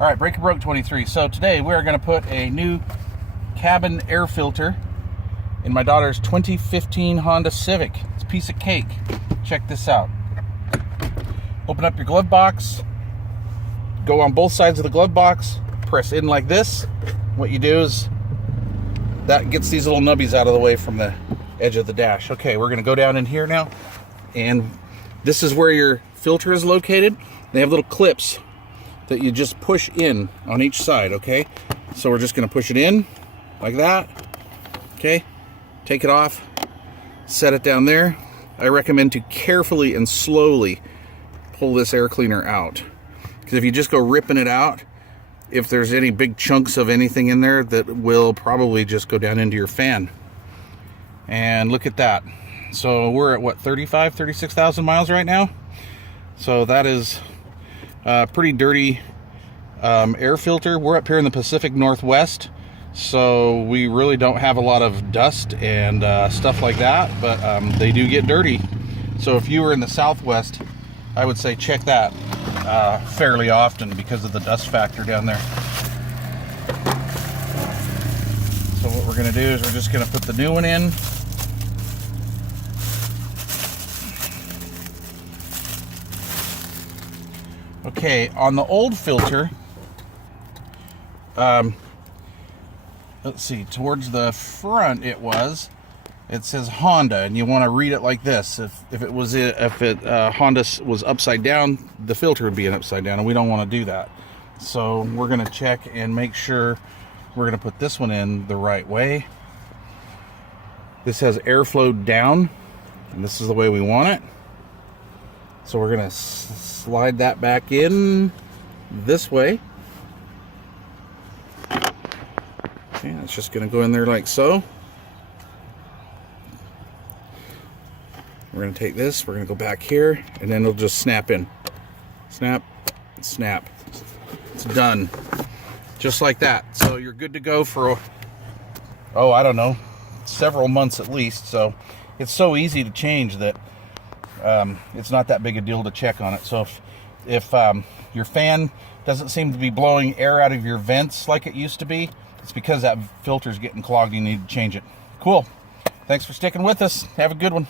All right, Breaker Broke 23. So today we're going to put a new cabin air filter in my daughter's 2015 Honda Civic. It's a piece of cake. Check this out. Open up your glove box. Go on both sides of the glove box. Press in like this. What you do is that gets these little nubbies out of the way from the edge of the dash. Okay, we're going to go down in here now. And this is where your filter is located. They have little clips that you just push in on each side, okay? So we're just gonna push it in like that, okay? Take it off, set it down there. I recommend to carefully and slowly pull this air cleaner out, because if you just go ripping it out, if there's any big chunks of anything in there, that will probably just go down into your fan. And look at that. So we're at what, 36,000 miles right now? So that is pretty dirty air filter. We're up here in the Pacific Northwest, so we really don't have a lot of dust and stuff like that, but they do get dirty. So if you were in the Southwest, I would say check that fairly often because of the dust factor down there. So what we're going to do is we're just going to put the new one in. Okay, on the old filter, let's see, towards the front it says Honda, and you want to read it like this. If Honda was upside down, the filter would be upside down, and we don't want to do that. So we're going to check and make sure we're going to put this one in the right way. This has airflow down, and this is the way we want it. So we're going to slide that back in this way. Okay, it's just going to go in there like so. We're going to take this, we're going to go back here, and then it'll just snap in. Snap, snap. It's done. Just like that. So you're good to go for, oh, I don't know, several months at least. So it's so easy to change that it's not that big a deal to check on it. So if your fan doesn't seem to be blowing air out of your vents like it used to be, it's because that filter's getting clogged. You need to change it. Cool. Thanks for sticking with us. Have a good one.